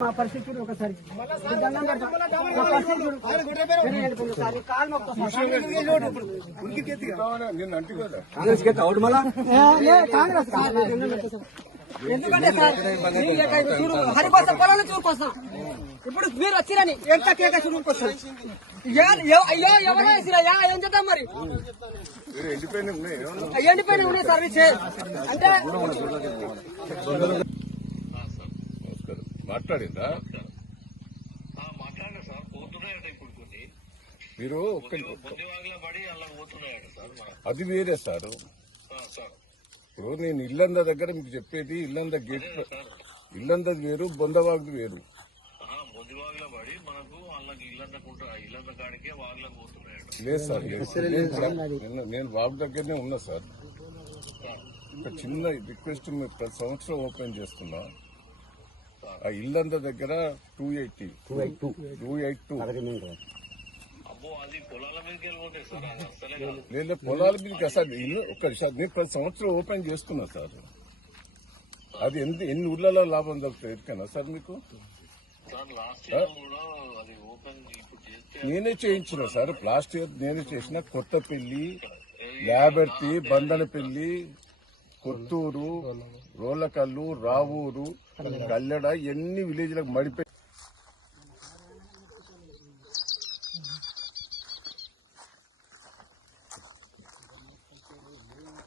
మా పరిస్థితి చూడు ఒకసారి. సరే, సార్. సార్. సార్. ఎందుకంటే సార్ చూడు హరికోసం పొలాన్ని చూరుకొస్తాం ఇప్పుడు మీరు వచ్చిరని ఎంత కేక చూరుకొస్తాం అయ్యో ఎవరో వేసిరయ్యా ఏం చేద్దాం మరి ఎండిపోయిన ఉన్నాయి సర్వీస్ అంటే మాట్లాడిందా? మాట్లాడండి సార్. పోతున్నాయట ఇప్పుడు కొన్ని. మీరు అది వేరే సార్. ఆ, సార్. ఇప్పుడు నేను ఇల్లంద దగ్గర మీకు చెప్పేది ఇల్లంద గేట్ ఇల్లందది వేరు బొందవాగుది వేరు. ఇల్లంద లేదు సార్ నేను వాగు దగ్గరనే ఉన్నా సార్. ఒక చిన్న రిక్వెస్ట్ మీరు ప్రతి సంవత్సరం ఓపెన్ చేస్తున్నా. ఆ ఇల్లంద దగ్గర two eighty two eight two sir అది అస్సలే కాదు. లేదా పొలాల మీదకి అసలు ఇల్లు ఒక్క నిమిషం. నేను ప్రతి సంవత్సరం ఓపెన్ చేస్తున్నా సార్. అది ఎన్ని ఎన్ని ఊర్లలో లాభం దొరుకుతుంది ఎదుకనా సార్ మీకు? సార్ లాస్ట్ ఇయర్ కూడా అది ఓపెన్ ఇప్పుడు చేస్తే నేనే చేయించిన సార్. లాస్ట్ ఇయర్ నేనే చేసిన కొత్తపల్లి యాబర్తి బందనపల్లి కొత్తూరు రోలకల్లు రావూరు కల్లెడ ఎన్ని విలేజ్లకు మడిపెట్టి